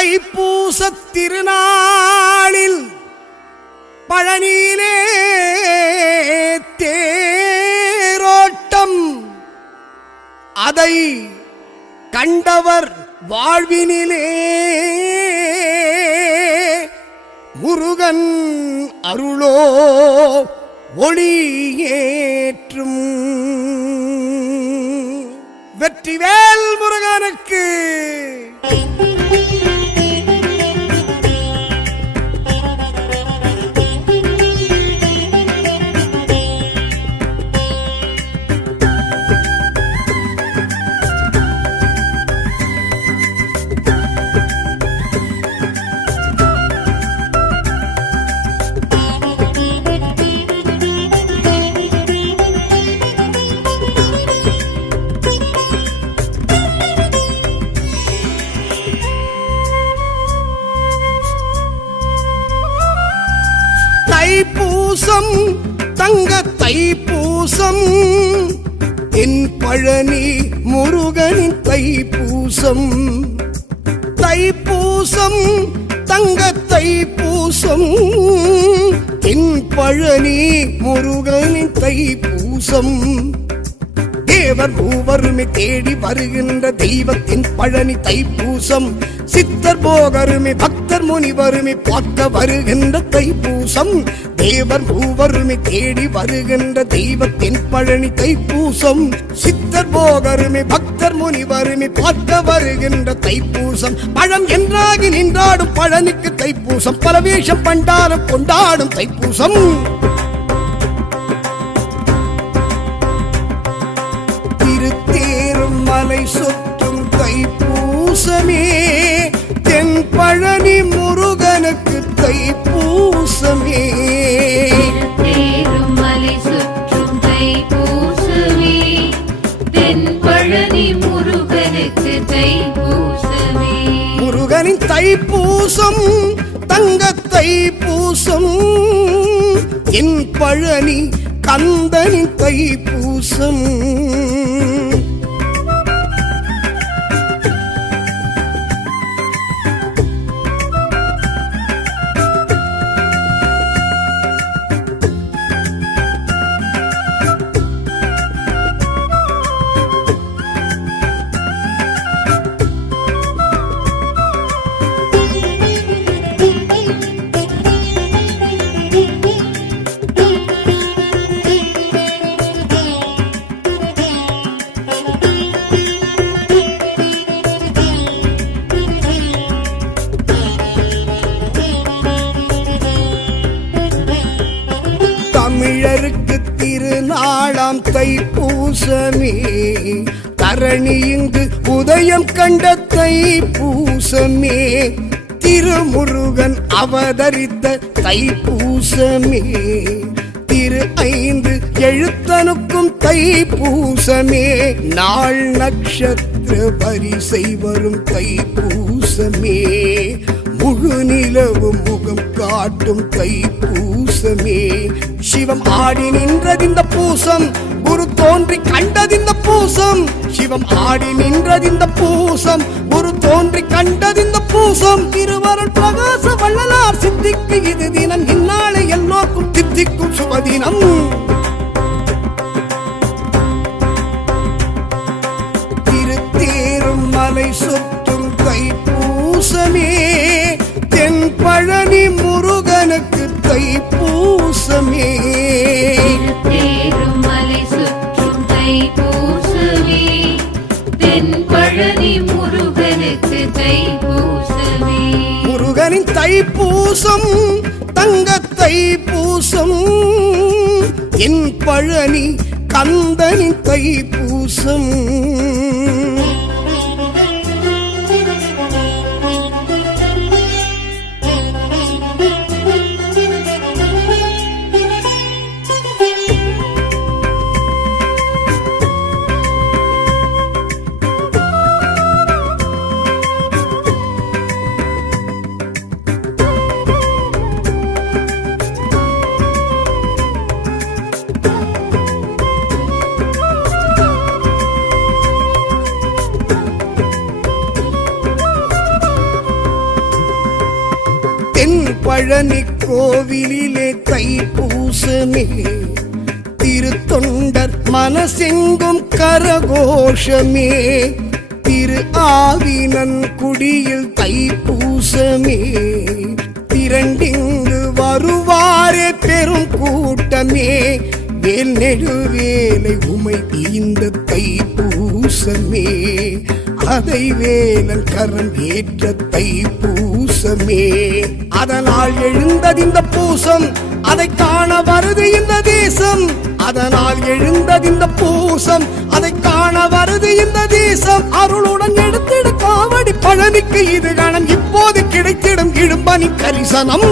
தைப்பூசத் திருநாளில் பழனியிலே தேரோட்டம், அதை கண்டவர் வாழ்வினிலே முருகன் அருளோ ஒளியேற்றும். வெற்றிவேல் முருகனுக்கு. தைப்பூசம் தங்க தைப்பூசம், என் பழனி முருகனின் தைப்பூசம். தைப்பூசம் தங்க தைப்பூசம், என் பழனி முருகனின் தைப்பூசம். தேவர் மூவருமே தேடி வருகின்ற தெய்வத்தின் பழனி தைப்பூசம். சித்தர் போகருமே பக்தர் முனிவருமே பார்க்க வருகின்ற தைப்பூசம். தேவர் மூவருமே தேடி வருகின்ற தெய்வத்தின் பழனி தைப்பூசம். சித்தர் போகருமே பக்தர் முனிவருமே பார்க்க வருகின்ற தைப்பூசம். பழம் என்றாகி நின்றாடும் பழனிக்கு தைப்பூசம். பலவேஷம் பண்டாரம் கொண்டாடும் தைப்பூசம். திருத்தேரும் மலை சுற்றும் தைப்பூசமே, தென் பழனி முருகனுக்கு தைப்பூசமே. திருத்தேரும் மலை சுற்றும் தைப்பூசமே, தென் பழனி முருகனுக்கு தைப்பூசமே. முருகனின் தைப்பூசம் தங்க தைப்பூசம், என் பழனி கந்தனின் தைப்பூசம். தமிழருக்கு திருநாளாம் தைப்பூசமே, தரணி இங்கு உதயம் கண்ட தைப்பூசமே. திருமுருகன் அவதரித்த தைப்பூசமே, திரு 5 எழுத்தனுக்கும் தைப்பூசமே. நாள் நட்சத்திர வரிசை வரும் தைப்பூசமே, முழு நிலவு முகம் காட்டும் தைப்பூசமே. சிவம் ஆடி நின்றதிந்த பூசம், குரு தோன்றி கண்டதிந்த பூசம். சிவம் ஆடி நின்றதிந்த பூசம், குரு தோன்றி கண்டதிந்த பூசம். திருவருள் பிரகாச வள்ளலார் சித்திக்கு இது தினம். இந்நாளை எல்லோருக்கும் தித்திக்கும் சுபதினம். திருத்தேரும் மலை சுற்றும் தைப்பூசமே, தென் பழனி முருகனுக்கு தைப்பூசமே. திருத்தேரும் மலை சுற்றும் தைப்பூசமே, தென் பழனி முருகனுக்கு தைப்பூசமே. முருகனின் தைப்பூசம் தங்க தைப்பூசம், என் பழனி கந்தனின் தைப்பூசம். பழனி கோவிலிலே தைப்பூசமே திருத்தொண்டர் மனசெங்கும் கரகோஷமே திரு ஆவினன் குடியில் தைப்பூசமே திரண்டிங்கு வருவாரே பெரும் கூட்டமே வேல் நெடுவேலை உமை இந்த தைப்பூசமே அதை வேலன் கரம் ஏற்ற தைப்பூசமே அதனால் எழுந்தது இந்த பூசம் அதை காண வருது இந்த தேசம் அதனால் எழுந்தது இந்த பூசம் அதை காண வருது இந்த தேசம் அருளுடன் எடுத்திட காவடி பழனிக்கு இது கணம் இப்போது கிடைத்திடும் இடும்பனி கரிசனம்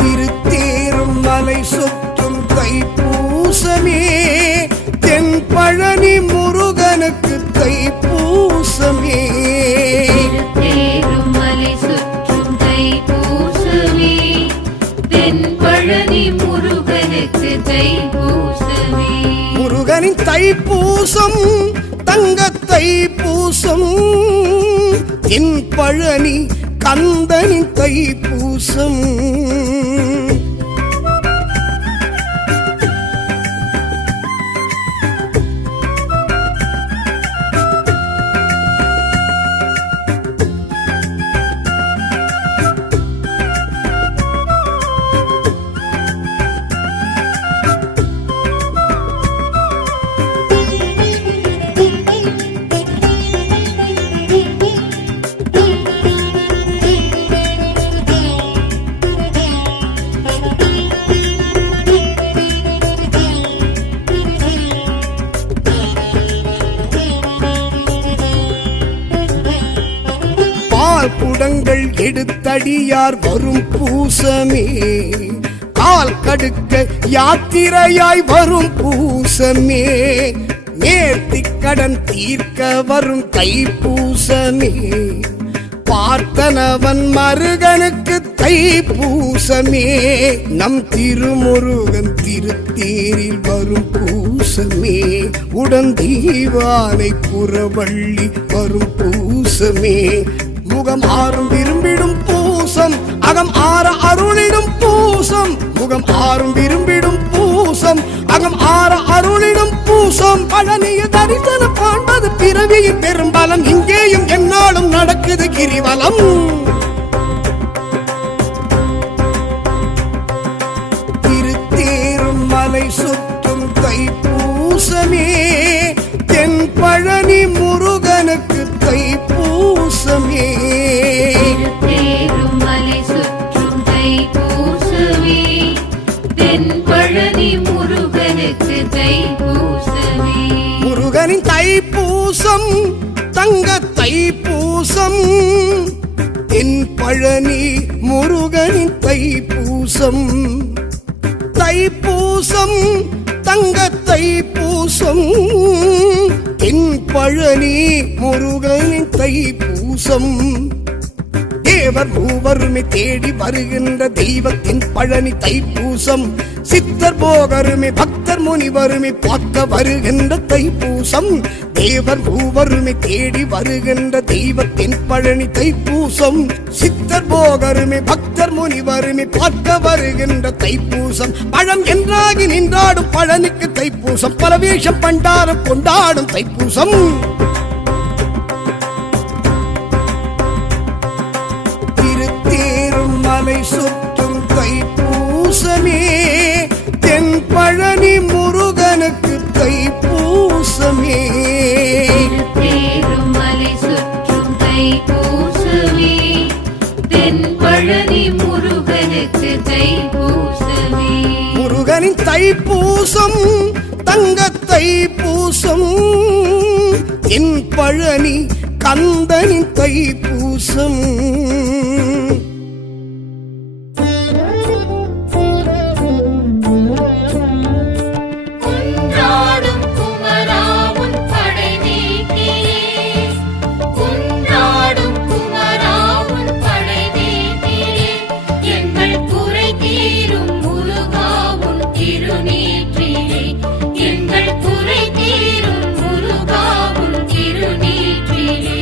திருத்தேரும் மலை சுற்றும் தைப்பூசமே தென் பழனி முருகனுக்கு தைப்பூசமே திருத்தேருமலை சுற்றும் தைப்பூசமே தென் பழனி முருகனுக்கு தைப்பூசமே முருகனின் தைப்பூசம் தங்க தைப்பூசம் தென் பழனி கந்தனின் தைப்பூசம் குடங்கள் எடுத்தடியார் வரும் பூசமே கால் கடுக்க யாத்திரையாய் வரும் பூசமே நேர்த்திக்கடன் தீர்க்க வரும் தைப்பூசமே பார்த்தனவன் மருகனுக்கு தைப்பூசமே நம் திருமுருகன் திருத்தேரில் வரும் பூசமே உடன் தீவானை புறவள்ளி வரும் பூசமே முகம் ஆறும் விரும்பிடும் பூசம் அகம் ஆற அருளிடும் பூசம் முகம் ஆறும் விரும்பிடும் பூசம் அகம் ஆற அருளிடும் பூசம் பழனிய தரிசனம் காண்பது பிறவியின் பெரும்பலம் இங்கேயும் என்னாலும் நடக்குது கிரிவலம் திருத்தேரும் மலை சுற்றும் தைப்பூசமே தென் பழனி முருகனுக்கு தைப்பூசமே திருத்தேருமலை சுற்றும் தைப்பூசமே தென் பழனி முருகனுக்கு தைப்பூசமே முருகனின் தைப்பூசம் தங்க தைப்பூசம் தென் பழனி முருகனின் தைப்பூசம் தைப்பூசம் தங்க தைப்பூசம் தென் பழனி முருகனின் தைப்பூசம் தேவர் மூவருமே தேடி வருகின்ற தெய்வத்தின் பழனி தைப்பூசம் சித்தர் போகருமே பக்தர் முனிவருமே பார்க்க வருகின்ற தைப்பூசம் தேவர் மூவருமே தேடி வருகின்ற தெய்வத்தின் பழனி தைப்பூசம் சித்தர் போகருமே பக்தர் முனிவருமே பார்க்க வருகின்ற தைப்பூசம் பழம் என்றாகி நின்றாடும் பழனிக்கு தைப்பூசம் பரவேஷம் பண்டாரம் கொண்டாடும் தைப்பூசம் திருத்தேரும் மலை சுற்றும் தைப்பூசமே தென் பழனி முருகனுக்கு தைப்பூசமே திருத்தேருமலை சுற்றும் தைப்பூசமே தென் பழனி முருகனுக்கு தைப்பூசமே முருகனின் தைப்பூசம் தங்க தைப்பூசம் தென் பழனி கந்தனின் தைப்பூசம் குன்றாடும் குமராவுன் படை நீக்கியே குன்றாடும் குமராவுன் படை நீக்கியே எங்கள் குறை தீரும் முருகாவுன் திருநீற்றிலே எங்கள் குறை தீரும் முருகாவுன் திருநீற்றிலே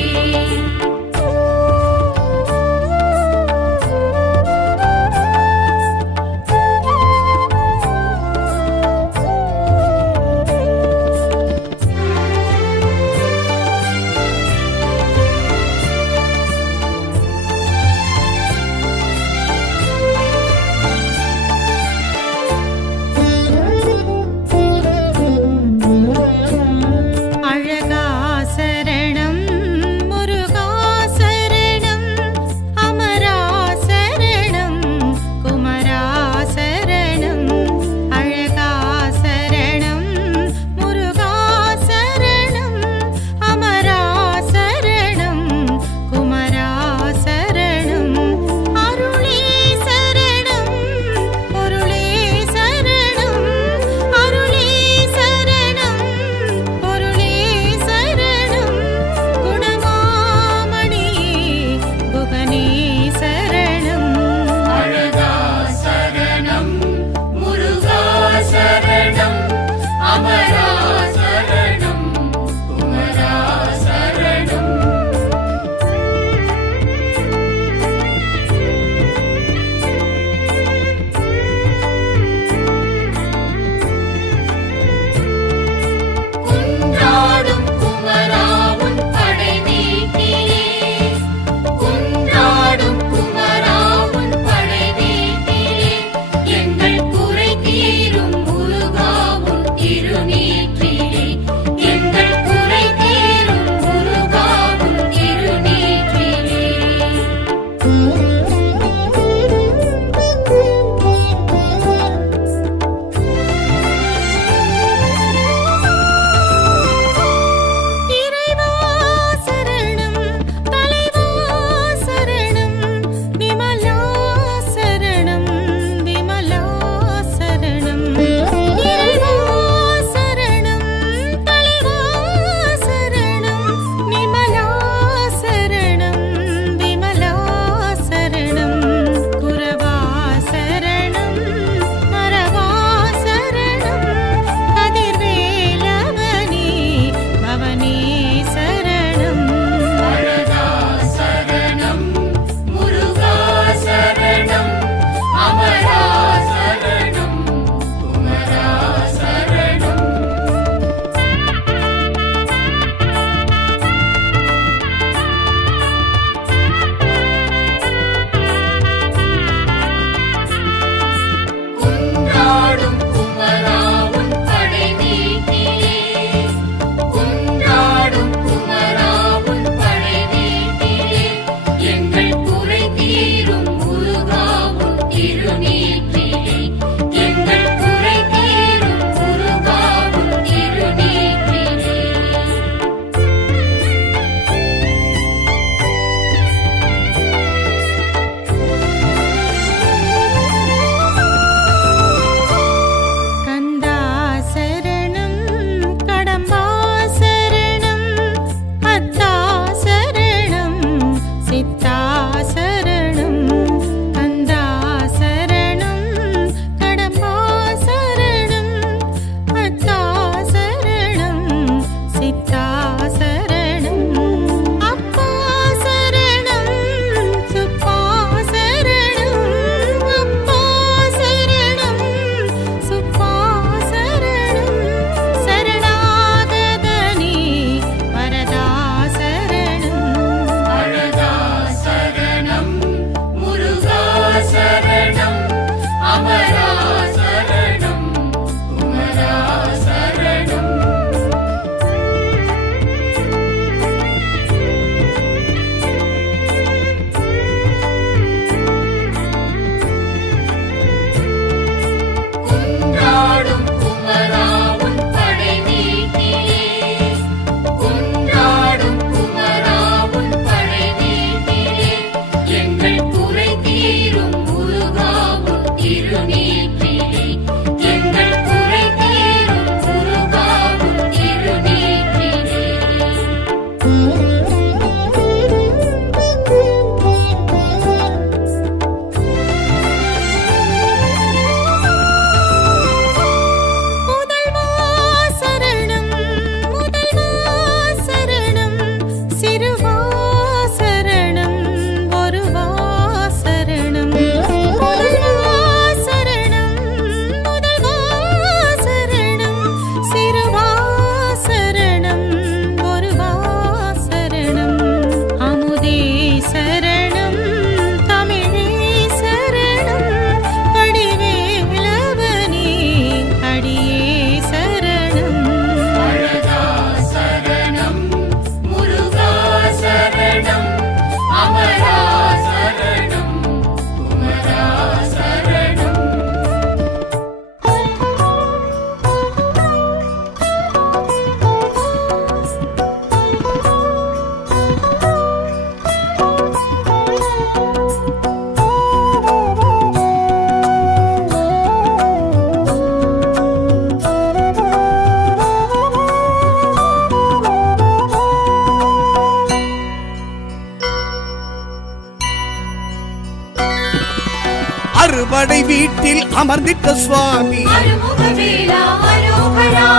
அறுபடை வீட்டில் அமர்ந்திட்ட சுவாமி அருமுகவேலா அரோகரா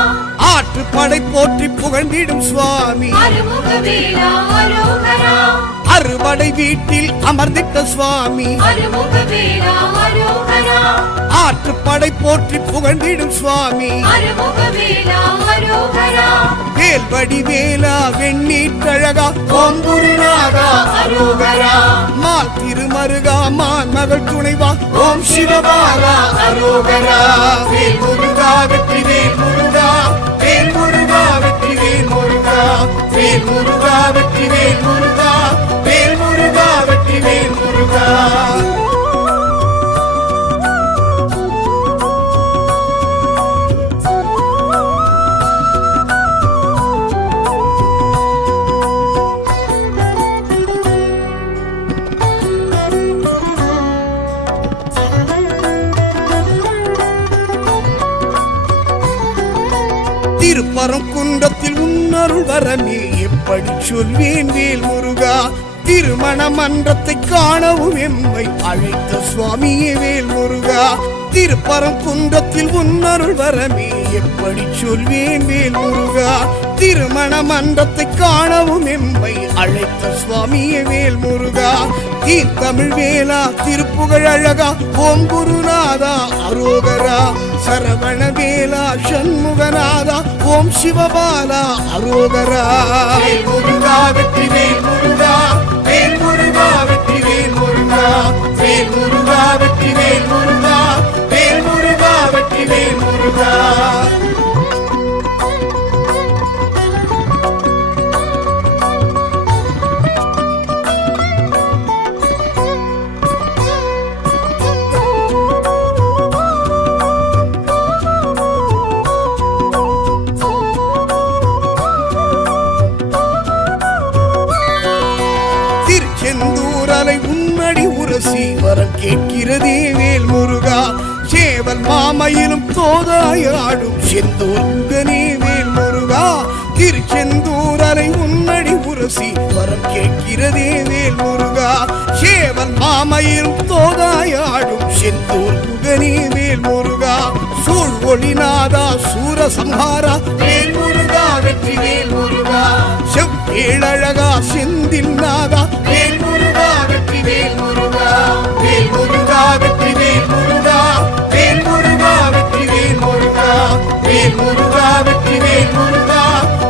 ஆற்றுப்படை போற்றி புகழ்ந்திடும் சுவாமி அருமுகவேலா அரோகரா அறுபடை வீட்டில் அமர்ந்திட்ட சுவாமி அருமுகவேலா அரோகரா ஆற்றுப்படை போற்றி புகழ்ந்திடும் சுவாமி அருமுகவேலா அரோகரா வேல்வடி வேலா வெண்ணீற்றழகா ஓம் குருநாதா அரோகரா மால் திருமருகா மான் மகள் துணைவா ஓம் சிவபாலா அரோகரா வேல் முருகா வெற்றி வேல் முருகா வேல் முருகா வெற்றி வேல் முருகா வேல் முருகா வெற்றி வேல் முருகா வேல் முருகா வெற்றி வேல் முருகா திருப்பரங்குன்றத்தில் உன்னருள் வரமே எப்படி சொல்வேன் வேல் முருகா திருமண மன்றத்தை காணவும் எம்மை அழைத்த சுவாமியே வேல் முருகா திருப்பரங்குன்றத்தில் உன்னருள் வரமே எப்படி சொல்வேன் வேல் முருகா திருமண மன்றத்தை காணவும் எம்மை அழைத்த சுவாமியே வேல் முருகா தீர்த்தமிழ் வேலா திருப்புகழ் அழகா ஓம் குருநாதா அரோகரா சரவண வேலா சண்முகநாதா ஓம் சிவபாலா அரோகரா வேல் முருகா வெற்றி வேல் முருகா வேல் முருகா வெற்றி வேல் முருகா வேல் முருகா வெற்றி வேல் முருகா வேல் முருகா வெற்றி வேல் முருகா திருச்செந்தூரலை உன்னடி உரசி வரம் கேட்கிறதே வேல் முருகா சேவல் மாமையிலும் தோதாயாடும் செந்தூர் குகனே வேல் முருகா திருச்செந்தூரலை உன்னடி உரசி வரம் கேட்கிறதே வேல் முருகா சேவல் மாமையிலும் தோதாயாடும் செந்தூர் குகனே வேல் முருகா சூழ் ஒளிநாதா சூரசம்ஹாரா வேல் முருகா வெற்றி வேல் முருகா செவ்வேழழகா செந்தில் நாதா வேல் முருகா வெற்றி வேல் முருகா வேல் முருகா வெற்றி வேல் முருகா வேல் முருகா வெற்றி வேல் முருகா வேல் முருகா வெற்றி வேல் முருகா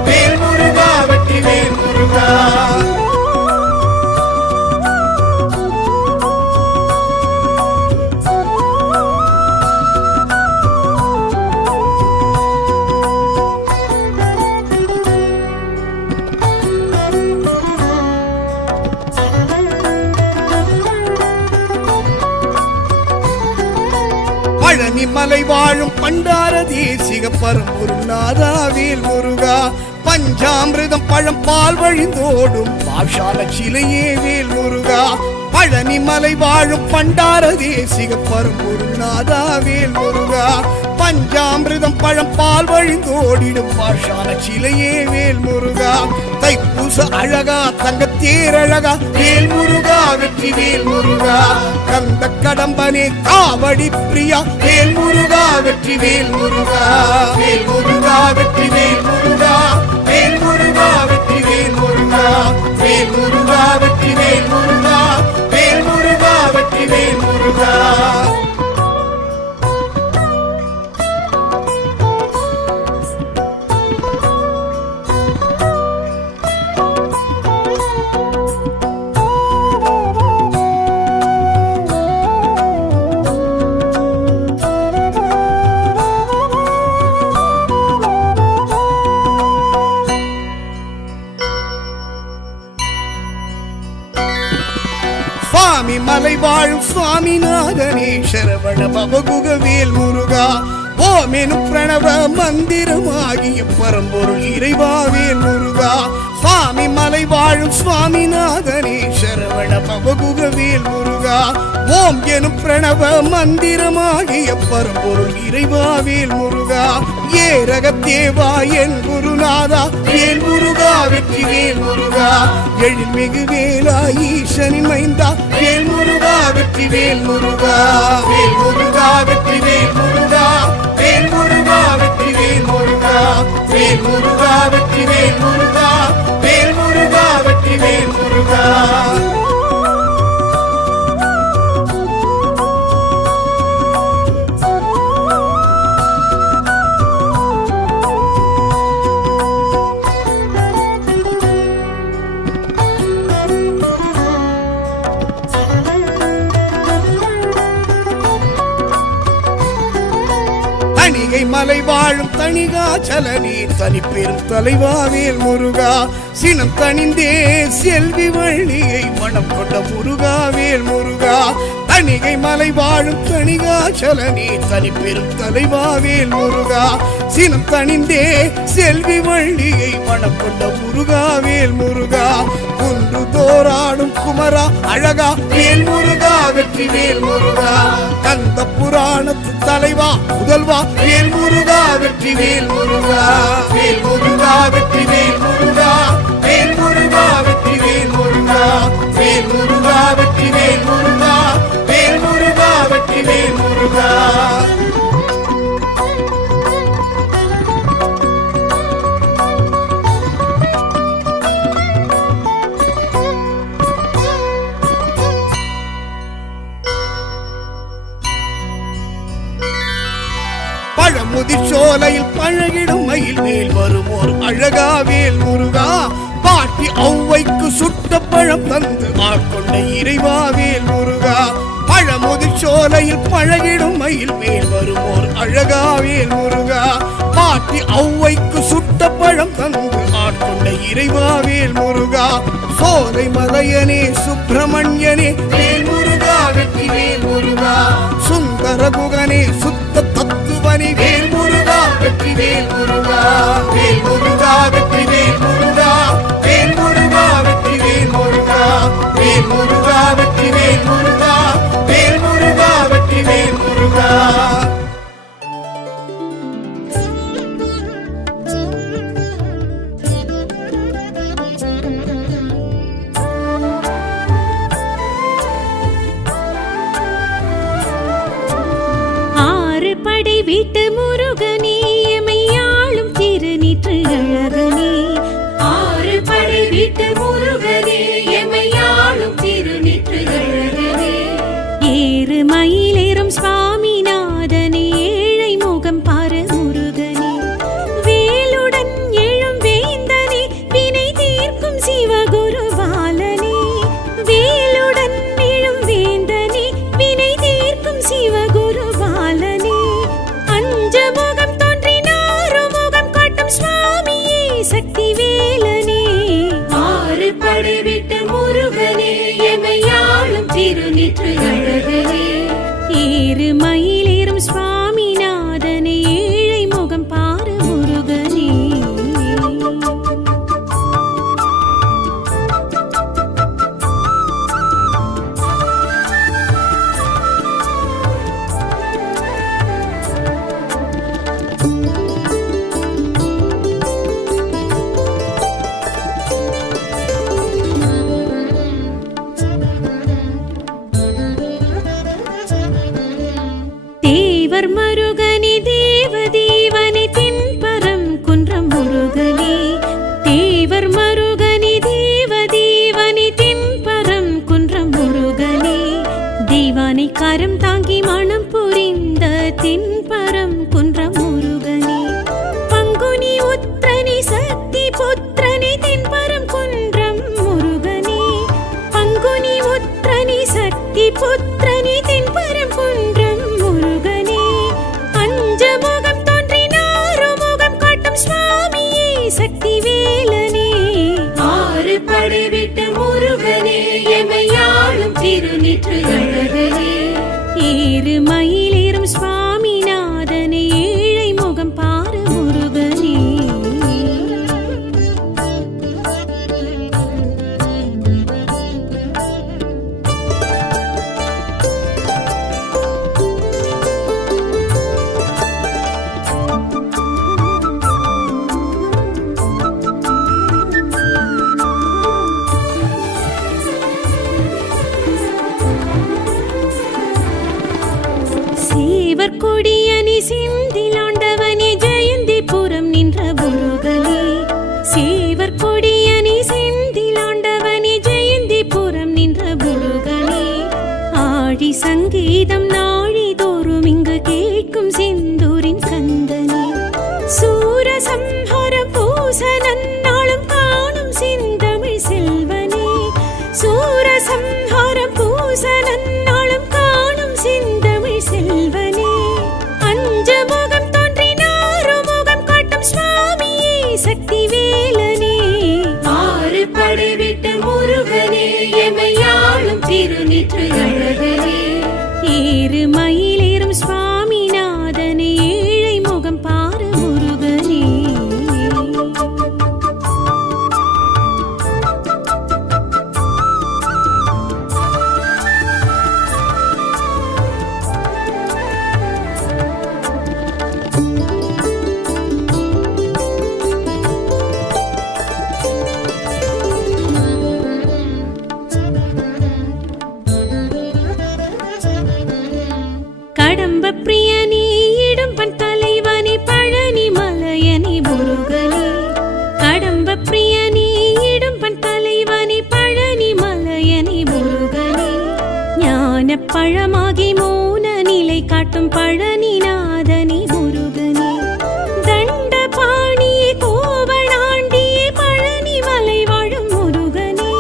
வேல் முருகா வெற்றி வேல் முருகா பழனி மலை வாழும் பண்டார தேசிக பரம்பொருநாதா வேல் முருகா பஞ்சாமிர்தம் பழம் பால் வழிந்தோடும் பாஷால சிலையே வேல் முருகா பழனி மலை வாழும் பண்டார தேசிக பரம்பொருநாதா வேல் முருகா பஞ்சாமிர்தம் பழம் பால் வழிந்தோடிடும் பாஷால சிலையே வேல் முருகா தைப்பூச அழகா தங்கத்தேரழகா வேல் முருகா வெற்றி வேல் முருகா கந்த கடம்பனே காவடி பிரியா வேல் முருகா வெற்றி வேல் முருகா வேல் முருகா வெற்றி வேல் முருகா வேல் முருகா வெற்றி வேல் முருகா வேல் முருகா வெற்றி வேல் முருகா வேல் முருகா வெற்றி வேல் முருகா சுவாமி மலை வாழும் சுவாமிநாதனே சரவண பவகுக வேல் முருகா ஓமெனும் பிரணவ மந்திரமாகிய பரம்பொருள் இறைவா வேல் முருகா சுவாமி மலை வாழும் சுவாமிநாதனே சரவண பவகுக வேல் முருகா ஓம் எனும் பிரணவ மந்திரமாகிய பரம்பொருள் இறைவா வேல் முருகா ஏரக தேவா என் குருநாதா வேல் முருகா வெற்றி வேல் முருகா எழில்மிகு வேலா ஈசனின் மைந்தா வேல் முருகா வெற்றி வேல் முருகா வேல் முருகா வெற்றி வேல் முருகா வேல் முருகா வெற்றி வேல் முருகா வேல் முருகா வெற்றி வேல் முருகா வேல் முருகா வெற்றி வேல் முருகா. தணிகை மலை வாழும் தணிகாச்சலனே தனி பெரும் தலைவா வேல் முருகா சினம் தணிந்தே செல்வி வள்ளியை மனம் கொண்ட முருகா வேல் முருகா தணிகை மலை வாழும் தணிகாச்சலனே தனி பெரும் தலைவா வேல் முருகா சினம் தணிந்தே செல்வி வள்ளியை மனம் கொண்ட முருகா வேல் முருகா குன்று தோராடும் குமரா அழகா வேல் முருகா வெற்றி வேல் முருகா கந்த புராணத்து தலைவா முதல்வா வேல் முருகா வெற்றி வேல் முருகா வேல் முருகா வெற்றி வேல் முருகா வேல் முருகா வெற்றி வேல் முருகா வேல் முருகா வெற்றி வேல் முருகா வேல் முருகா வெற்றி வேல் முருகா. பழமுதிர்ச்சோலையில் பழகிடும் மயில் மேல் வருமோர் அழகா வேல் முருகா பாட்டி ஔவைக்கு சுட்ட பழம் தந்து ஆட்கொண்ட இறைவா வேல் முருகா பழமுதிர்ச்சோலையில் பழகிடும் மயில் மேல் வருமோர் அழகா வேல் முருகா பாட்டி ஔவைக்கு சுட்ட பழம் தந்து ஆட்கொண்ட இறைவா வேல் முருகா சோலை மலையனே சுப்பிரமணியனே வேல் முருகா வெற்றி வேல் முருகா சுந்தர குகனே சுத்த தத்துவனே வேல் முருகா வெற்றி வேல் முருகா வேல் முருகா வெற்றி வேல் முருகா வேல் முருகா வெற்றி வேல் முருகா வேல் முருகா வெற்றி வேல் முருகா வேல் முருகா வெற்றி வேல் முருகா. படை வீட்டு முருகனே எமையாளும் திருநீற்று அழகனே ஆறு படை வீட்டு முருகனே எமையாளும் திருநீற்று அழகனே ஏறு மயிலேறும் சுவாமிநாதனே ஏழை முகம் பாரு முருகனே வேலுடன் எழும் வேந்தனே வினை தீர்க்கும் சிவகுருபாலனே வேலுடன் எழும் வேந்தனே வினை தீர்க்கும் சிவகுருபாலனே அஞ்சமுகம் தோன்றினாரு முகம் காட்டும் சுவாமியே சக்தி வேலனே ஆறு படை வீட்டு முருகனே எமையாளும் திருநீற்று அழகனே ஏறு மயிலேறும் சுவாமிநாதனே ஏழை முகம் பாரு முருகனே தேவர் மருகனே தேவதேவனே தென்பரம் குன்றம் முருகனே தேவர் மருகனே தேவதேவனே தென்பரம் குன்றம் முருகனே தெய்வானை கரம் தாங்கி மனம் புரிந்த தென்பரம் குன்றம் முருகனே பங்குனி உத்திரனே சக்தி புத்திரனே தென்பரம் குன்றம் முருகனே பங்குனி உத்திரனே சக்தி புத்திரனே தென்பரம் குன்றம் முருகனே அஞ்சமுகம் தோன்றினாரு முகம் காட்டும் சுவாமியே சக்தி வேலனே ஆறு படை வீட்டு முருகனே எமையாளும் திருநீற்று அழகனே ஏறு மயிலேறும் சுவாமிநாதனே ஏழை முகம் பாரு முருகனே சேவர் கொடியணி செந்திலாண்டவனே ஜெயந்திபுரம் நின்ற முருகனே சேவர் கொடியணி செந்திலாண்டவனே ஜெயந்திபுரம் நின்ற முருகனே ஆழி சங்கீதம் நாழிதோறும் இங்கு கேட்கும் செந்தூரின் கந்தனே சூரசம்ஹாரம் பூச நன்னாளும் காணும் செந்தமிழ் செல்வனே சூரசம்ஹாரம் பூச நன்னாளும் காணும் செந்தமிழ் செல்வனே அஞ்சமுகம் தோன்றினாறு முகம் காட்டும் சுவாமியே சக்தி வேலனே ஆறு படைவிட்ட முருகனே எமையாளும் திருநீற்று அழகனே ஏறு மயிலேறும் சுவாமிநாதனே ஏழை முகம் பாரு முருகனே கடம்ப பிரியனே இடும்பன் தலைவனே பழனி மலையனே முருகனே கடம்ப பிரியனே இடும்பன் தலைவனே பழனி மலையனே முருகனே ஞான பழமாகி மௌன நிலை காட்டும் பழனிநாதனே முருகனே தண்ட பாணியே கோவணாண்டியே பழனி மலை வாழும் முருகனே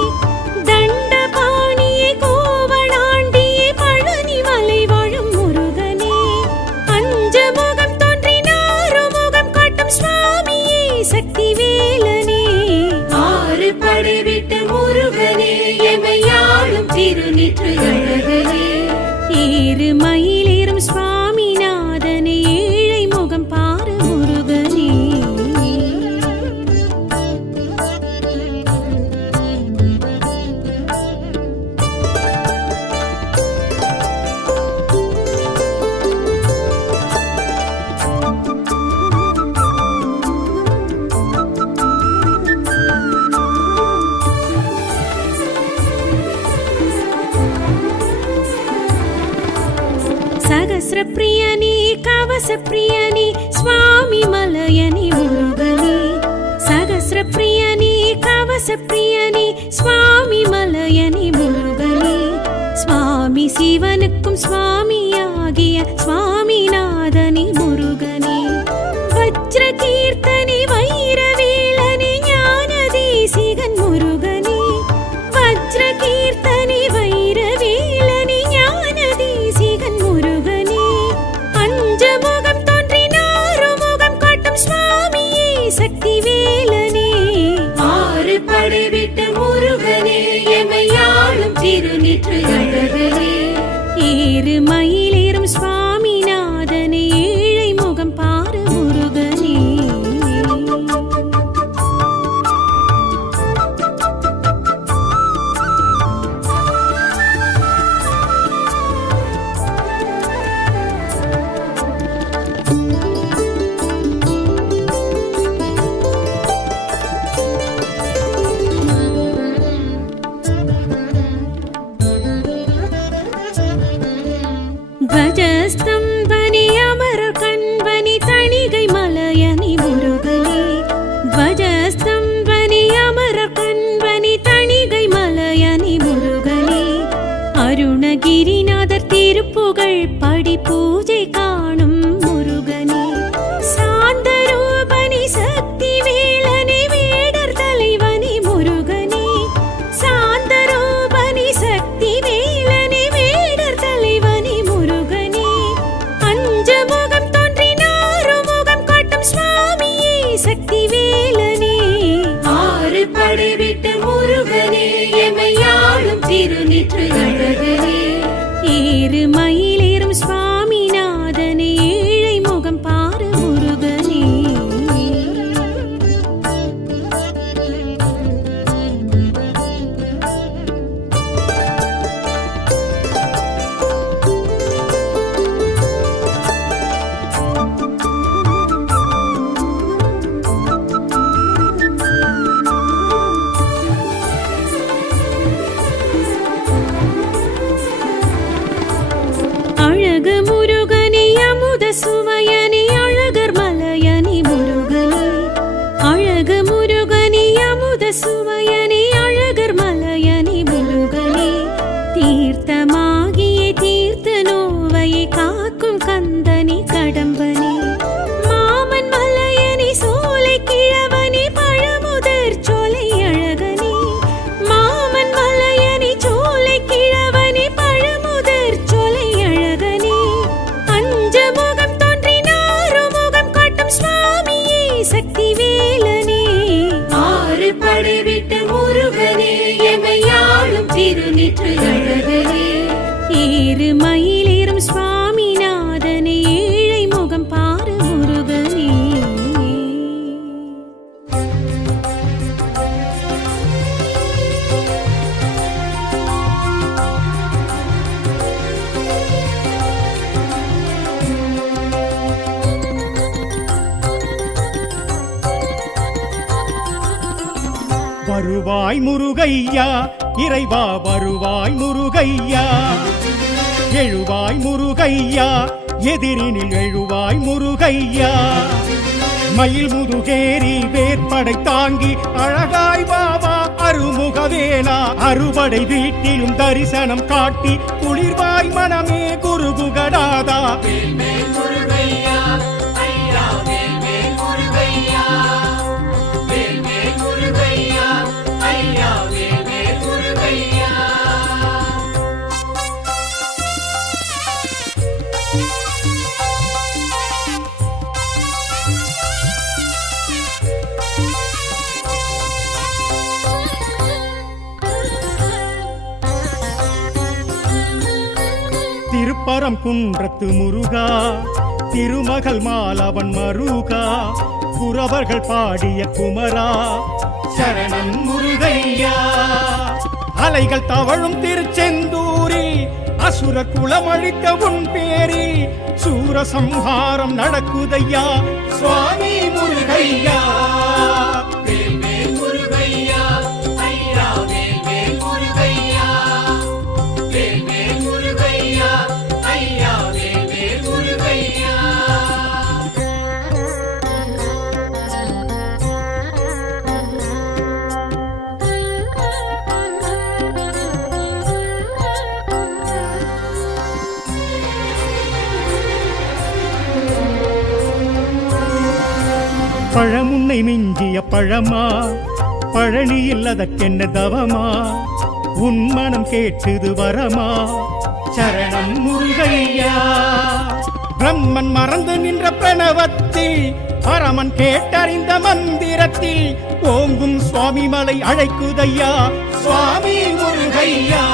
தண்ட பாணியே கோவணாண்டியே பழனி மலை வாழும் முருகனே அஞ்சமுகம் தோன்றினாறு முகம் காட்டும் சுவாமியே சக்தி வேலனே ஆறு படைவிட்ட முருகனே எமையாளும் திருநீற்று அழகனே ஏறு மயிலேறும் சுவாமிநாதனே ஏழை முகம் பாரு முருகனே சகஸ்ர பிரியனே கவச பிரியனே சுவாமி மலையனே முருகனே சகஸ்ர பிரியனே கவச பிரியனே சுவாமி மலையனே முருகனே சுவாமி சிவனுக்கும் சுவாமியாகிய சுவாமிநாதனே முருகனே வஜ்ர கீர்த்தனே வைரவேலனே ஞான தேசிகன் முருகனே வஜ்ர கீர்த்தனே வைரவேலனே ஞான தேசிகன் முருகனே அஞ்சமுகம் தோன்றினாறு முகம் காட்டும் சுவாமியே சக்தி வேலனே ஆறு படைவிட்ட முருகனே எமையாளும் திருநீற்று அழகனே ஏறு மயிலேறும் சுவாமிநாதனே ஏழை முகம் பாரு முருகனே ध्वजस्तम्भनि अमर कण्वनि तणिगै मलयनि मुरुगने ध्वजस्तम्भनि अमर कण्वनि तणिगै मलयनि मुरुगने अरुणगिरिनाथர் திருப்புகழ் படி பூஜை காணும் முருகனே சாந்தரூபனி சக்தி வேலனே வேடர் தலைவனி முருகனே சாந்தரூபனி சக்தி வேலனே வேடர் தலைவனி முருகனே அஞ்சமுகம் தோன்றினாறு முகம் காட்டும் சுவாமியே சக்தி வேலனே ஆறு படைவிட்ட முருகனே எமையாளும் திருநீற்று அழகனே ஏறு மயிலேறும் சுவாமிநாதனே ஏழை முகம் பாரு முருகனே சுவையனே அழகர் மலையனே முருகனே தீர்த்தமாகிய தீர்த்த நோவையை காக்கும் கந்தனே கடம்பனே மாமன் மலையனே சோலை கிழவனே பழமுதிர் சோலை அழகனே மாமன் மலையனே சோலை கிழவனே பழமுதிர் சோலை அழகனே அஞ்சமுகம் தோன்றினாறு முகம் காட்டும் சுவாமியே சக்தி வேலனே ஆறு படை விட்டு முருகனே எமையாளும் திருநீற்று அழகனே ஏறு மயிலேறும் சுவாமிநாதனே ஏழை முகம் பாரு முருகனே வருவாய் முருகையா இறைவா வருவாய் முருகையா எழுவாய் முருகையா எதிரினில் எழுவாய் முருகையா மயில் முதுகேரி வேற்படை தாங்கி அழகாய் வாவா அருமுகவேலா அறுபடை வீட்டிலும் தரிசனம் காட்டி குளிர்வாய் மனமே குருகுகடாதா திருப்பரம் குன்றத்து முருகா திருமகள் மாலவன் மருகா குறவர்கள் பாடிய குமரா சரணம் முருகையா அலைகள் தவழும் திருச்செந்தூரில் அசுர குலமழித்த உன் பேரில் சூரசம்ஹாரம் நடக்குதையா சுவாமி முருகையா பழமுன்னை மிஞ்சிய பழமா பழனியில் அதற்கென்ன தவமா உன் மனம் கேட்டது வரமா சரணம் முருகையா பிரம்மன் மறந்து நின்ற பிரணவத்தில் பரமன் கேட்டறிந்த மந்திரத்தில் ஓங்கும் சுவாமி மலை அழைக்குதையா சுவாமி முருகையா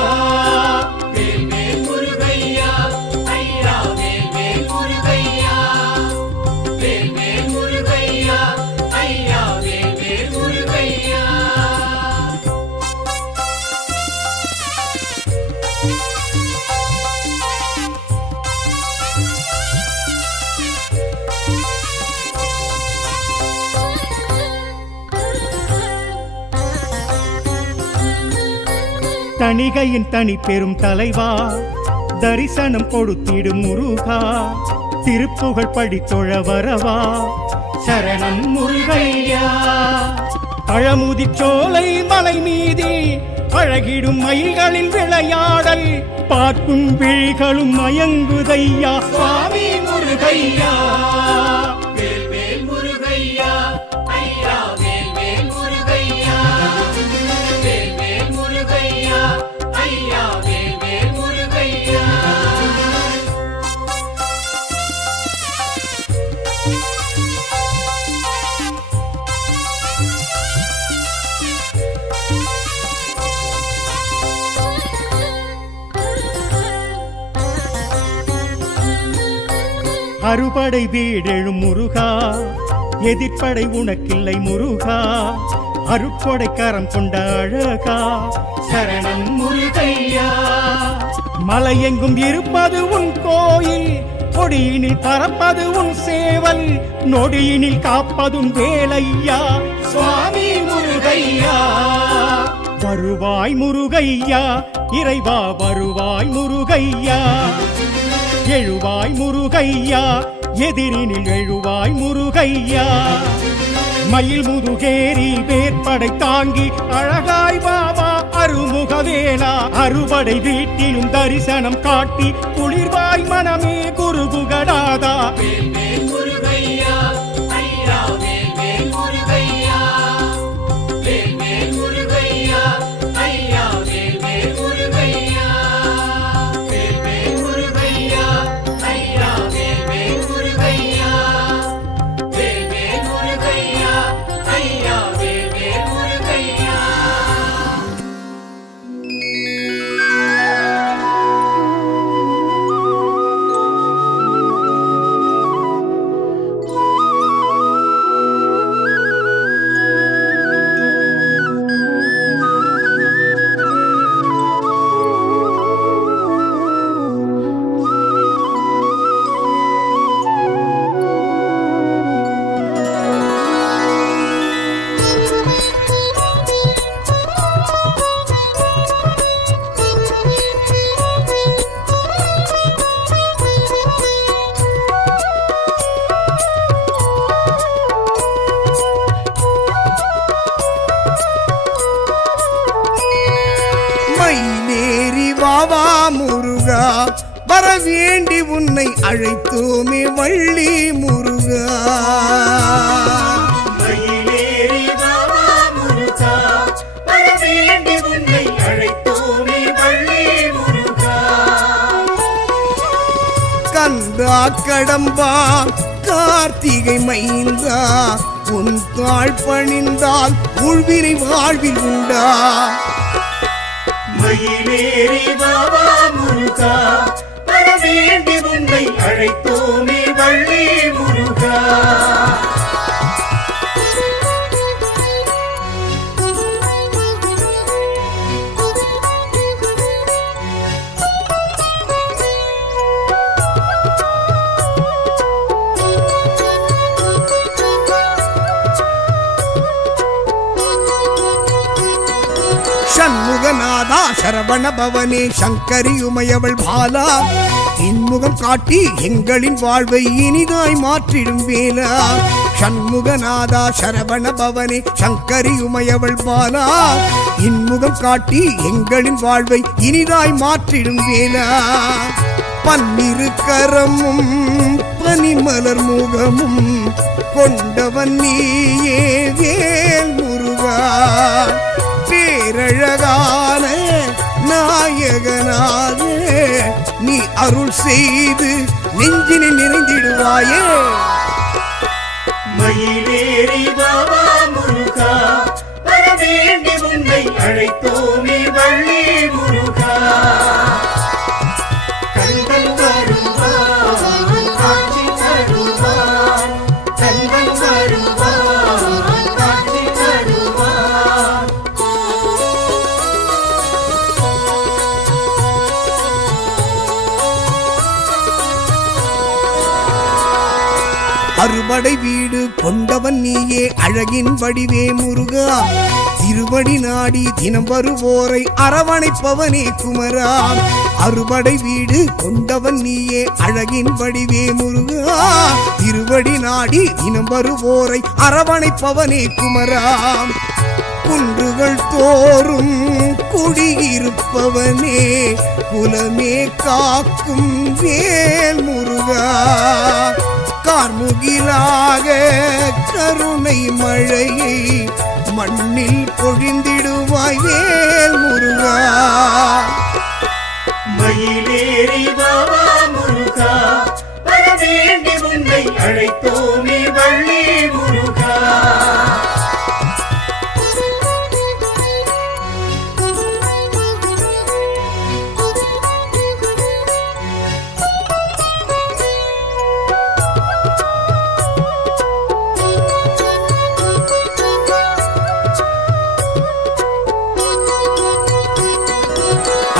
தணிகையின் தனி பெரும் தலைவா தரிசனம் கொடுத்திடும் முருகா திருப்புகழ் படித்தொழ வரவா சரணம் முருகையா பழமுதி சோலை மலை மீதி அழகிடும் மயில்களின் விளையாடல் பார்க்கும் விழிகளும் மயங்குதையா சுவாமி முருகையா அறுபடை வீடெழும் முருகா எதிர்ப்படை உனக்கில்லை முருகா அருட்கொடை கரம் கொண்ட அழகா சரணம் முருகையா மலையெங்கும் இருப்பது உன் கோயில் கொடியினில் பறப்பது உன் சேவல் நொடியினில் காப்பதும் வேலையா சுவாமி முருகையா வருவாய் முருகையா இறைவா வருவாய் முருகையா எழுவாய் முருகையா எதிரினில் எழுவாய் முருகையா மயில் முதுகேரி வேற்படை தாங்கி அழகாய் பாபா அருமுகவேலா அறுபடை வீட்டிலும் தரிசனம் காட்டி குளிர்வாய் மனமே குருகுகடாதா முருகா வர வேண்டி உன்னை அழைத்தோமே வள்ளி முருகா கந்தா கடம்பா கார்த்திகை மைந்தா உன் தாழ் பணிந்தால் உள்வினை வாழ்வில் உண்டா மயிலேறி பாபா முருகா வர வேண்டி உன்னை அழைத்தோமே வள்ளி முருகா சண்முகநாதா சரவண பவனே சங்கரியுமையவள் பாலா இன்முகம் காட்டி எங்களின் வாழ்வை இனிதாய் மாற்றிடும் வேலா சண்முகநாதா சரவண பவனே சங்கரியுமையவள் பாலா இன்முகம் காட்டி எங்களின் வாழ்வை இனிதாய் மாற்றிடும் வேலா பன்னிரு கரமும் பனிமலர் முகமும் கொண்டவன் நீயே வேல் முருகா பேரழகான நாயகனாக நீ அருள் செய்து நெஞ்சினை நிறைந்திடுவாயே மயிலேறி பாபா முருகா வர வேண்டி உன்னை அழைத்தோமே வள்ளி முருகா கண்கள் வருவான் காட்சி தருவான் கண்கள் வருவான் காட்சி தருவான் அறுபடை வீடு கொண்டவன் நீயே அழகின் வடிவே முருகா திருவடி நாடி தினம் வருவோரை அரவணைப்பவனே குமரா அறுபடை வீடு கொண்டவன் நீயே அழகின் வடிவே முருகா திருவடி நாடி தினம் வருவோரை அரவணைப்பவனே குமரா குன்றுகள் தோறும் குடியிருப்பவனே குலமே காக்கும் வேல் முருகா கார்முகிலாக கருணை மழையை மண்ணில் பொழிந்திடுவாய் வேல் முருகா மயிலேறி பாபா முருகா வர வேண்டி உன்னை அழைத்தோமே வள்ளி முருகா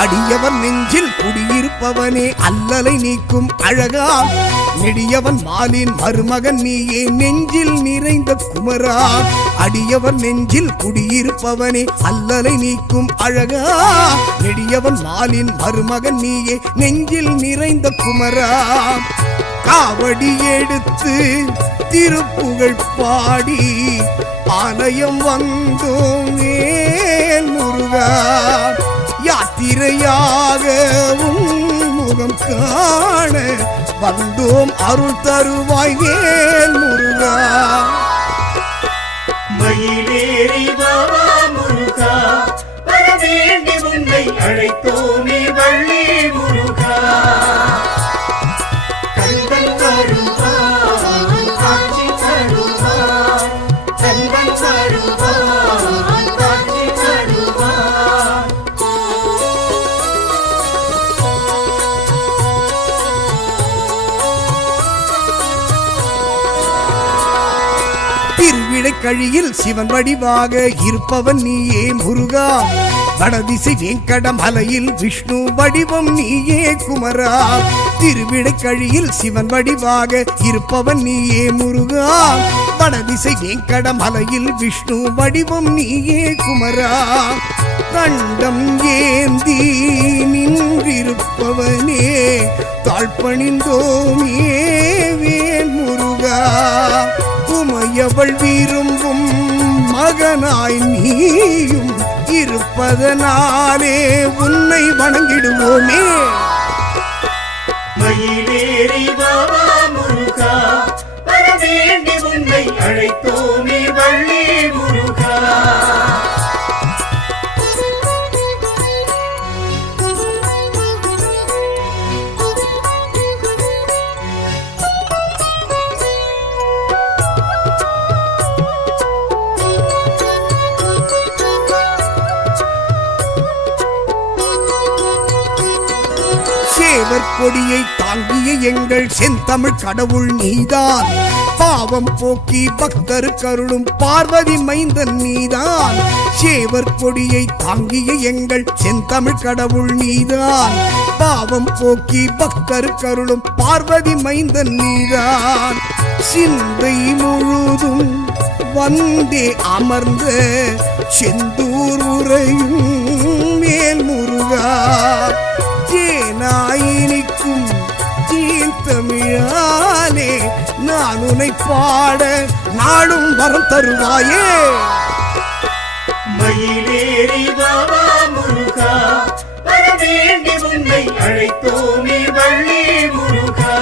அடியவன் நெஞ்சில் குடியிருப்பவனே அல்லலை நீக்கும் அழகா நெடியவன் மாலின் மருமகன் நீயே நெஞ்சில் நிறைந்த குமரா அடியவன் நெஞ்சில் குடியிருப்பவனே அல்லலை நீக்கும் அழகா நெடியவன் மாலின் மருமகன் நீயே நெஞ்சில் நிறைந்த குமரா காவடி எடுத்து திருப்புகழ் பாடி ஆலயம் வந்தோம் வேல் முருகா யாத்திரையாக முகம் காண வந்தோம் அருள் தருவாய் வேல் முருகா மயிலேறி பாபா முருகா வரவேண்டி உன்னை அழைத்தோமே வள்ளி முருகா கந்தன் வருவான் காட்சி தருவான் கந்தன் வருவான் காட்சி தருவான் திருவிடைக்கழியில் சிவன் வடிவாக இருப்பவன் நீயே முருகா வடதிசை வேங்கடமலையில் விஷ்ணு வடிவம் நீயே குமரா திருவிடைக்கழியில் சிவன் வடிவாக இருப்பவன் நீயே முருகா வடதிசை வேங்கடமலையில் விஷ்ணு வடிவம் நீயே குமரா கண்டம் ஏந்தி நின்றிருப்பவனே தாழ்பணிந்தோமே வேல் முருகா உமையவள் விரும்பும் மகனாய் நீயும் இருப்பதனாலே உன்னை வணங்கிடுவோமே மயிலேறி பாபா முருகா வரவேண்டி உன்னை அழைத்தோமே வள்ளி முருகா சேவர் கொடியை தாங்கிய எங்கள் செந்தமிழ் கடவுள் நீதான் பாவம் போக்கி பக்தரு கருளும் பார்வதி மைந்தன் நீதான் சேவர் கொடியை தாங்கிய எங்கள் செந்தமிழ் கடவுள் நீதான் பாவம் போக்கி பக்தரு கருளும் பார்வதி மைந்தன் நீதான் சிந்தை முழுதும் வந்தே அமர்ந்த செந்தூர் உரையும் மேல் முருகா தேனாயினிக்கும் தீர்த்தமிழாலே நான் உன்னை பாட நாடும் வரம் தருவாயே மயிலேறி பாபா முருகா வரவேண்டி உன்னை அழைத்தோமே வள்ளி முருகா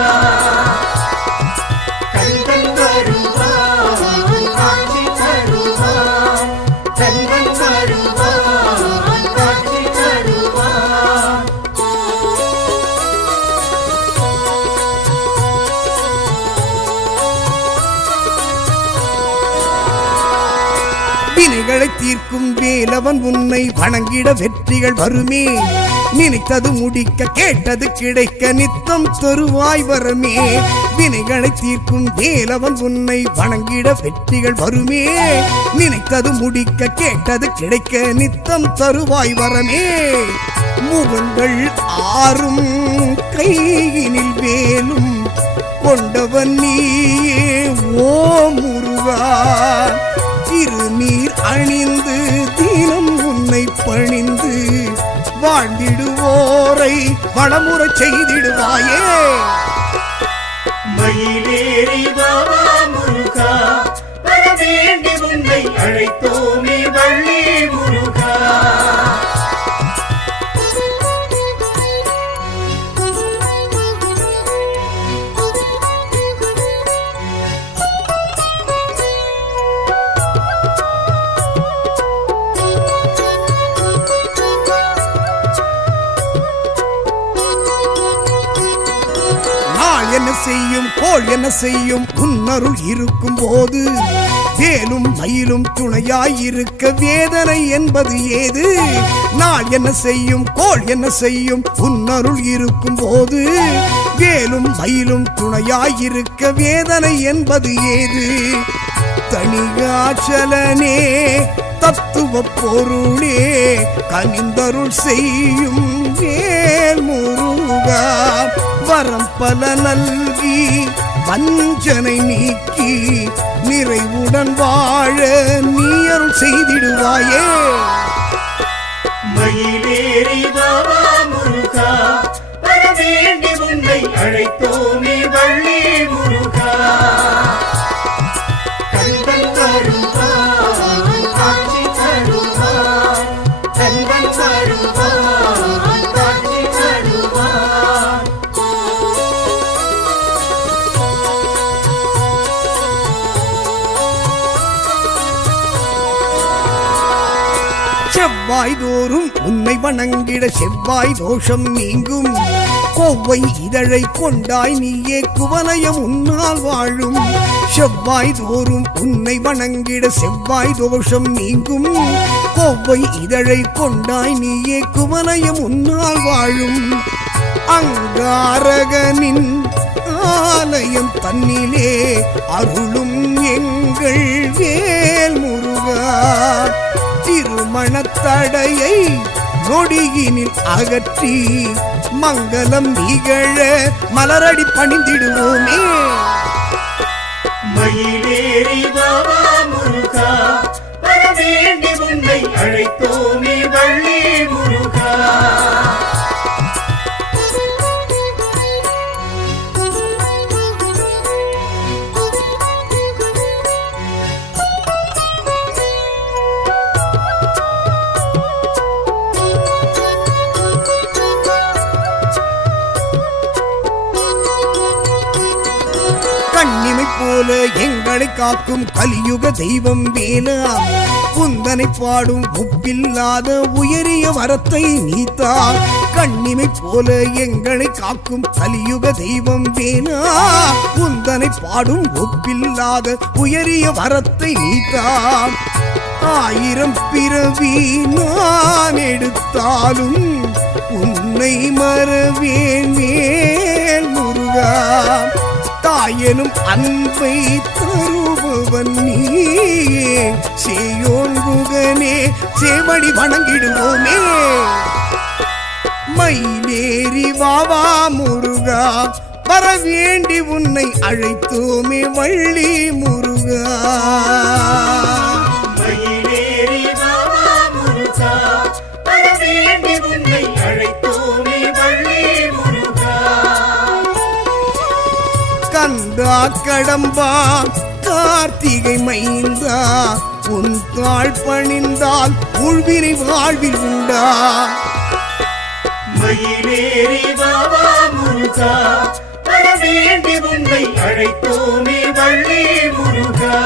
கந்தன் வருவான் காட்சி தருவான் கந்தன் வருவான் காட்சி தருவான் வினைகளை தீர்க்கும் வேலவன் உன்னை வணங்கிட வெற்றிகள் வருமே நினைத்தது முடிக்க கேட்டது கிடைக்க நித்தம் தருவாய் வரமே வினைகளை தீர்க்கும் வேலவன் உன்னை வணங்கிட வெற்றிகள் வருமே நினைத்தது முடிக்க கேட்டது கிடைக்க நித்தம் தருவாய் வரமே முகங்கள் ஆறும் கையினில் வேலும் கொண்டவன் நீயே ஓ முருகா திருநீர் அணிந்து தினம் உன்னை பணிந்து வாழ்ந்திடுவோரை வளமுறை செய்திடுவாயே மயிலேறி பாபா முருகா வரவேண்டி உன்னை அழைத்தோமே வள்ளி முருகா என்ன செய்யும் கோள் என்ன செய்யும் உன்னருள் இருக்கும் போது வேலும் மயிலும் துணையாயிருக்க வேதனை என்பது ஏது நாள் என்ன செய்யும் கோள் என்ன செய்யும் உன்னருள் இருக்கும் போது வேலும் மயிலும் துணையாயிருக்க வேதனை என்பது ஏது தனிகாச்சலனே தத்துவ பொருளே கனிந்தருள் செய்யும் வேல் முருகா வரம் பல நல்கி வஞ்சனை நீக்கி நிறைவுடன் வாழ நீ அருள் செய்திடுவாயே மயிலேறி பாபா முருகா வரவேண்டி உன்னை அழைத்தோமே வள்ளி முருகா கந்தன் வருவான் செவ்வாய் தோறும் உன்னை வணங்கிட செவ்வாய் தோஷம் நீங்கும் கோவை இதழை கொண்டாய் நீயே குவலயம் உன்னால் வாழும் செவ்வாய் தோறும் உன்னை வணங்கிட செவ்வாய் தோஷம் நீங்கும் கோவை இதழை கொண்டாய் நீயே குவலயம் உன்னால் வாழும் அங்காரகனின் ஆலயம் தன்னிலே அருளும் எங்கள் வேல் முருகா திருமணத்தடையை நொடியினில் அகற்றி மங்களம் நிகழ மலரடி பணிந்திடுவோமே மயிலேறி பாபா முருகா வரவேண்டி உன்னை அழைத்தோமே வள்ளி முருகா கண்ணிமை போல எங்களை காக்கும் கலியுக தெய்வம் வேலா குந்தனை பாடும் ஒப்பில்லாத உயரிய வரத்தை நீத்தா கண்ணிமை போல எங்களை காக்கும் கலியுக தெய்வம் வேலா குந்தனை பாடும் ஒப்பில்லாத உயரிய வரத்தை நீத்தா ஆயிரம் பிறவி நான் எடுத்தாலும் உன்னை மறவேன் வேல் முருகா தாயனும் அன்பை தருபவன் நீயே சேயோன் குகனே சேவடி வணங்கிடுவோமே மயிலேறி வாவா முருகா வரவேண்டி உன்னை அழைத்தோமே வள்ளி முருகா மயிலேறி பாபா முருகா வரவேண்டி உன்னை அழைத்தோமே வள்ளி முருகா கந்தா கடம்பா கார்த்திகை மைந்தா உன் தாழ் பணிந்தால் உள்வினை வாழ்வில் உண்டா மயிலேறி பாபா முருகா வரவேண்டி உன்னை அழைத்தோமே வள்ளி முருகா